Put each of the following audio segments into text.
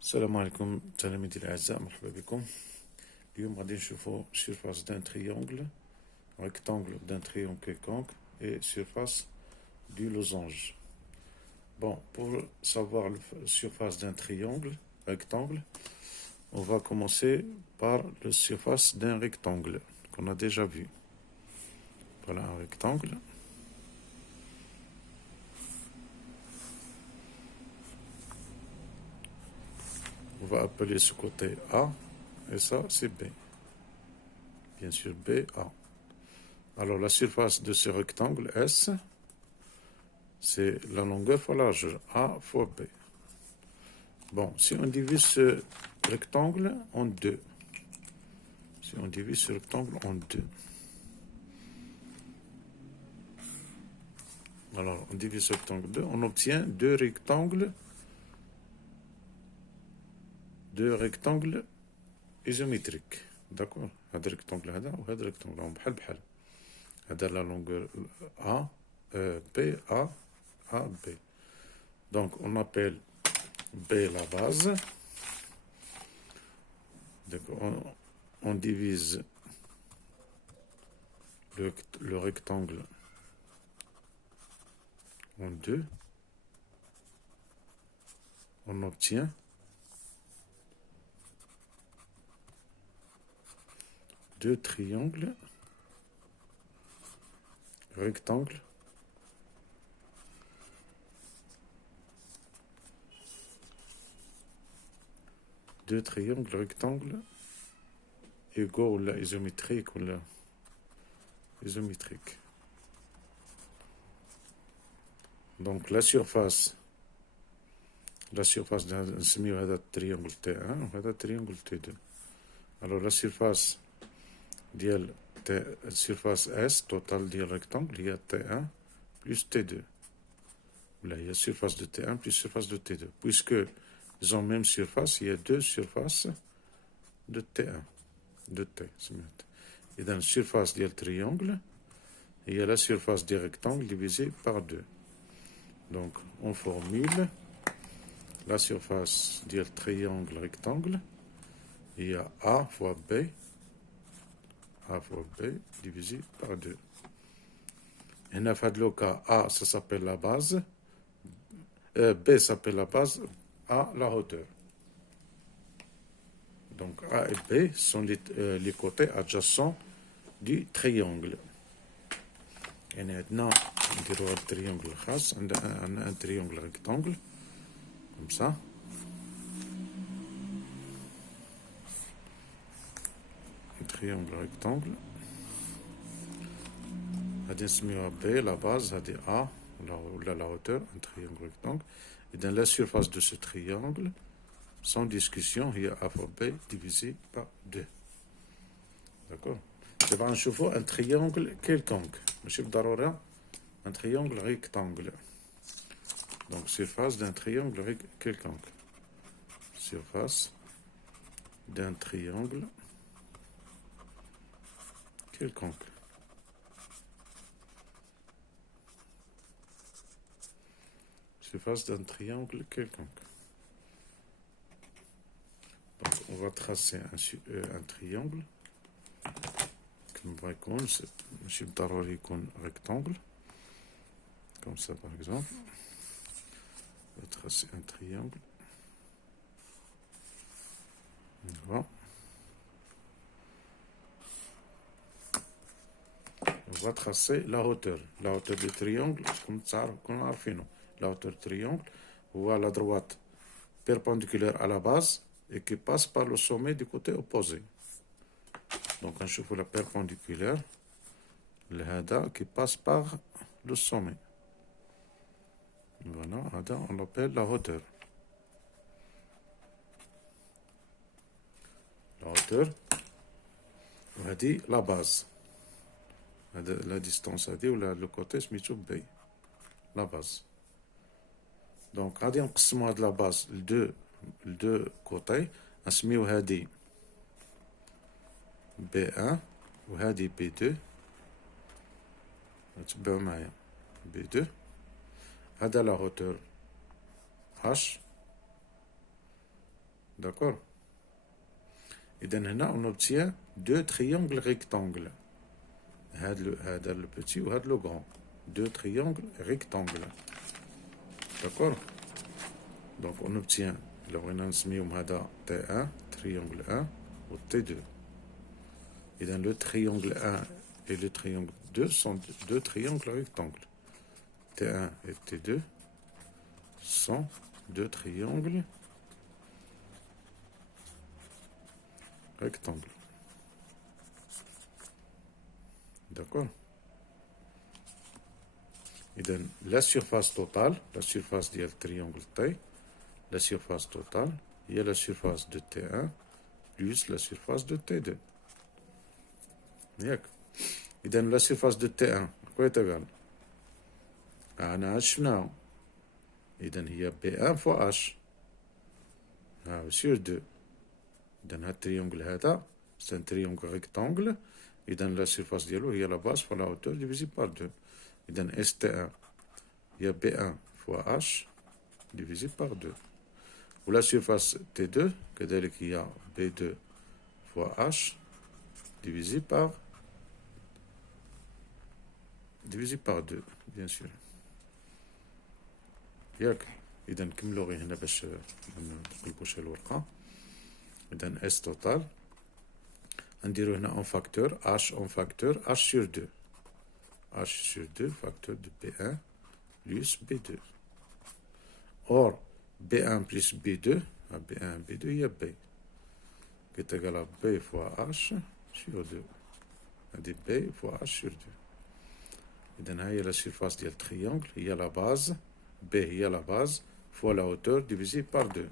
السلام عليكم تلاميذي الأعزاء، مرحبا بكم. اليوم غادي نشوفو surface d'un triangle, rectangle d'un triangle quelconque et surface du losange. Bon, pour savoir la surface d'un triangle, rectangle, on va commencer par la surface d'un rectangle qu'on a déjà vu. Voilà un rectangle. On va appeler ce côté A et ça c'est B. Bien sûr B, A. Alors la surface de ce rectangle S, c'est la longueur fois la largeur, A fois B. Bon, si on divise ce rectangle en deux, alors on divise ce rectangle en deux, on obtient deux rectangles isométriques. D'accord? هذا rectangle هذا وهذا rectangle هم بحال بحال. هذا la longueur A, B, A, B. Donc on appelle B la base. Donc on divise le rectangle en deux. On obtient deux triangles rectangles égaux ou isométriques ou isométriques. Donc la surface نسميو هذا التريانجل T1 وهذا التريانجل T2. alors la surface ديال surface S total ديال rectangle هي T1 plus T2. Là, il y a surface de T1 plus surface de T2. Puisque ils ont même surface, il y a deux surfaces de T1, de T. Et dans la surface du triangle, il y a la surface du rectangle divisée par deux. Donc, on formule la surface du triangle rectangle. Il y a A fois B divisé par 2. Et dans le cas A, ça s'appelle la base. B s'appelle la base, A la hauteur. Donc A et B sont les côtés adjacents du triangle. Et maintenant, on dirait un triangle khas, un triangle rectangle, comme ça. Un triangle rectangle. On B la base, on A la hauteur, un triangle rectangle. Et dans la surface de ce triangle, sans discussion, il y a A fois B divisé par 2. D'accord? C'est un triangle quelconque. Un triangle rectangle. Donc, surface d'un triangle quelconque. Surface d'un triangle quelconque. Surface d'un triangle quelconque. Donc, on va tracer un triangle. Comme va يكون ماشي بالضروري يكون rectangle. Comme ça, par exemple. On va tracer un triangle. Voilà. On va tracer la hauteur. La hauteur du triangle, comme on a fait, la hauteur du triangle, ou à la droite perpendiculaire à la base et qui passe par le sommet du côté opposé. Donc, on chauffe la perpendiculaire, le hada qui passe par le sommet. Voilà, hada, on l'appelle la hauteur. La hauteur, on a dit la base. La distance, ou le côté, c'est B. La base. Donc, on نقسموا هاد la base deux côtés. نسميو هادي B1 وهادي B2. تبعوا معايا B2. هذا la hauteur H. d'accord. إذن هنا on obtient deux triangles rectangles. هذا le petit ou هذا le grand. Deux triangles rectangles. D'accord. Donc on obtient لو بغينا نسميهم هذا T1 triangle 1 و T2. إذن le triangle 1 et le triangle 2 sont deux triangles rectangles. T1 et T2 sont deux triangles rectangles. D'accord. Et donc, la surface totale, la surface du triangle T, la surface totale, il y a la surface de T1 plus la surface de T2. Et donc, la surface de T1, quoi est égal? أنا شفناه. إذن هي B1 fois H. Sur 2. إذن هذا التريونغل هذا c'est un triangle rectangle. إذن la surface ديالو هي la base fois la hauteur divisé par 2. إذن ST1 هي B1 fois H divisé par 2. و la surface T2 كذلك هي B2 fois H divisé par 2 bien sûr. ياك. إذا نكملو غير هنا باش منقلبوش الورقة. إذا اس توتال نديرو هنا اون فاكتور H اون فاكتور H sur 2. H sur 2 facteur de B1 plus B2. Or B1 plus B2 B1 B2 هي B qui est égal à B fois H sur 2. هذه B fois H sur 2. إذا هاي la surface ديال التريونغل هي la base B هي la base fois la hauteur divisé par 2.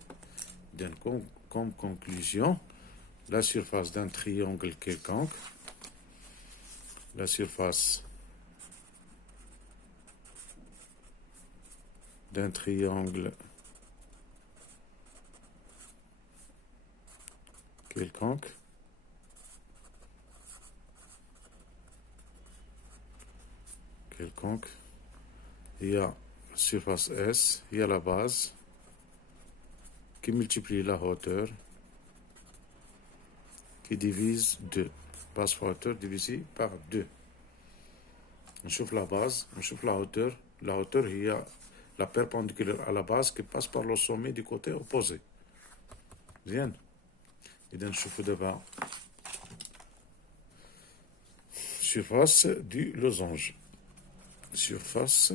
Donc, comme conclusion, la surface d'un triangle quelconque, la surface d'un triangle quelconque il y a surface S, il y a la base qui multiplie la hauteur qui divise 2. Base fois hauteur divisé par 2. On chauffe la base, on chauffe la hauteur. La hauteur, il y a la perpendiculaire à la base qui passe par le sommet du côté opposé. Bien. Et donc, je chauffe d'abord surface du losange. Surface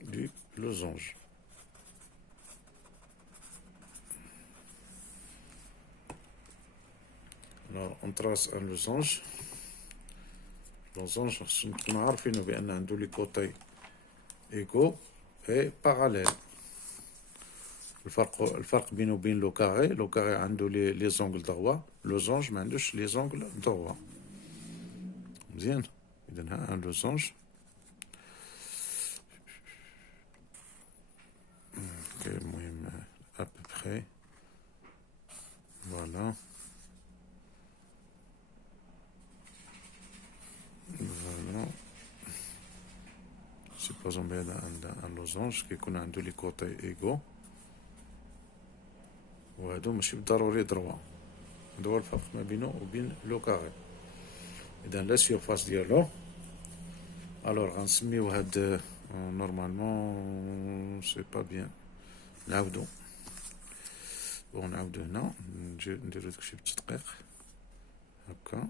du losange. Alors, on trace un losange. Losange, nous avons بأن les côtés égaux et parallèles. الفرق بينه وبين لو كاري عنده لي زونغل droit. لوزانج ما عندوش لي زونغل droit. مزيان. إذا ها ان لوزانج. المهم à peu près. Voilà. Voilà. Supposons bien un losange qui يكون عنده لي كوتي égaux. وهادو ماشي بالضروري دروا. هذا هو الفرق ما بينه وبين لو كاري. إذا لا سيرفاس ديالو. الوغ غنسميو هاد نورمالمون سي با بيان. نعاودو هنا نديرو داكشي بالتدقيق هكا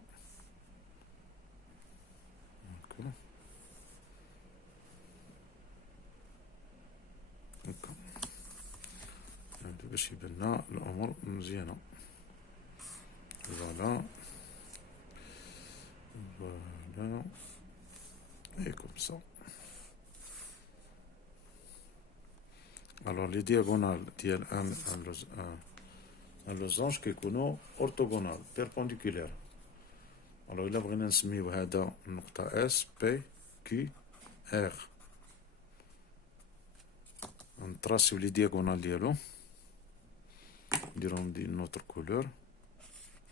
نعاودو باش يبان لنا الأمور مزيانة. فوالا et comme ça. Alors les diagonales ديال un losange كيكونوا orthogonal perpendiculaire. Alors إلا بغينا نسميو هذا النقطة S P Q R نتراسيو لي دياغونال ديالو نديرهم دي نوتر كولور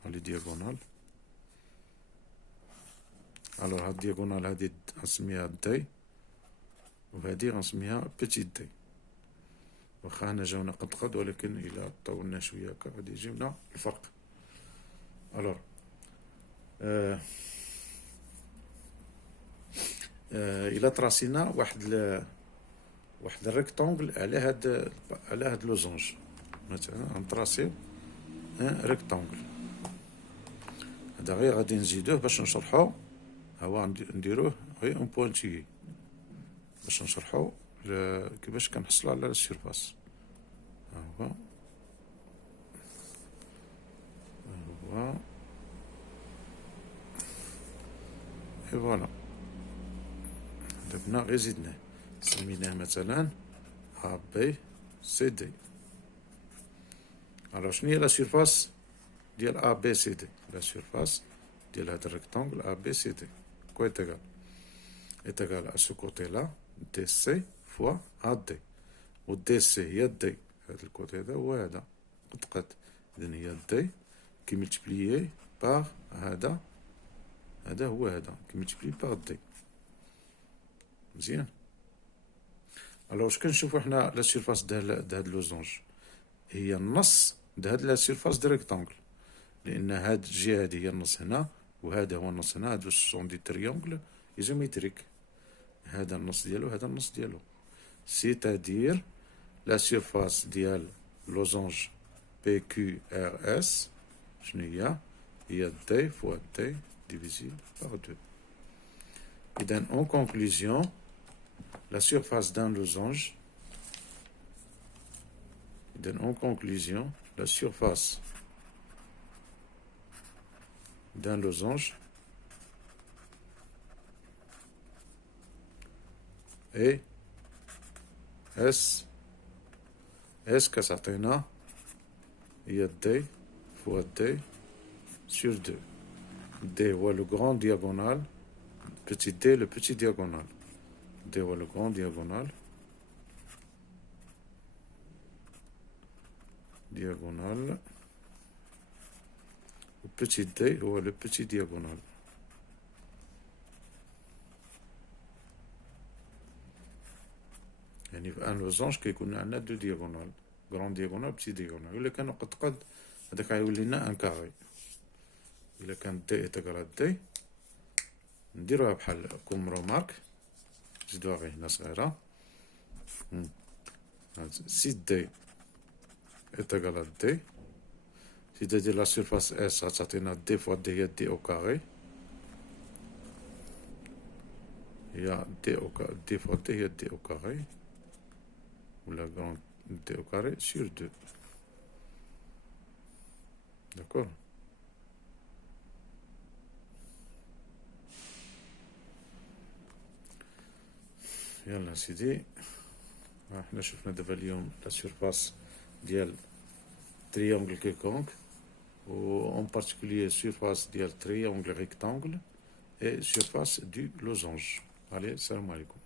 لي دياغونال. Alors هاد الدياغونال هادي غنسميها دي وهادي غنسميها بيتيت دي. واخا حنا جاونا قد ولكن إلا طولنا شوية هكا غادي يجيونا الفرق. الوغ إلا تراسينا واحد الريكتونغل على هاد لوزونج، مثلا نتراسيو ان ريكتونغل هذا غير غادي نزيدوه باش نشرحو، هو نديروه غير اون بوانتيي باش نشرحو كيفاش كنحصلو على السيرفاس. ها هو اي فوالا درنا غير زدناه سميناه مثلا ا بي سي دي. الوغ شنو هي لا سيرفاس ديال ا بي سي دي؟ لا سيرفاس ديال هاد الريكتونغل ا بي سي دي كو est égal à ce côté-là DC fois AD، و DC هي D، هاد الكوتي هذا هو هذا قد إذن هي D كي ملتبليي باغ هذا هو هذا كي ملتبليي باغ D. مزيان. الوغ واش كنشوفو حنا لا سيرفاس هاد لوزونج هي النص هاد لا سيرفاس دو ريكتونغل، لأن هاد الجهة هادي هي النص هنا وهذا هو النص هنا، هادو سون دي تريونغل ايزوميتريك، هذا النص ديالو هذا النص ديالو، سيتادير لا سيرفاس ديال لوزونج بي كيو ار اس شنو هي دي فوا دي ديفيزيبل باغ دو. إذن اون كونكلوزيون la surface d'un losange, en conclusion, la surface d'un losange est S كتعطينا هي D fois D sur 2. D هو le grand diagonal, petit d le petit diagonal. D هو le grand diagonal و petit d هو le petit diagonal. يعني في ان لوزونج كيكون عندنا دو دياغونال، grand diagonal petit diagonal. إلا كانوا قد هذاك غيولي لنا ان كاري. إلا كان d إيتيغال d نديروها بحال كوم رومارك، نزيدوها غير هنا صغيرة، سي دي إيتيغال دي، سيتادير لا سيرفاس اس غتعطينا دي فوا دي هي دي أو كاري، هي دي فوا دي هي دي أو كاري ولا غران دي أو كاري سور دو. داكور. يلا سيدي، احنا شفنا دابا اليوم لا سيرفاس ديال تريونغل كيكونك، و اون بارتيكولير سيرفاس ديال تريونغل ريكتانغل اي سيرفاس دو لوزونج. عليه السلام عليكم.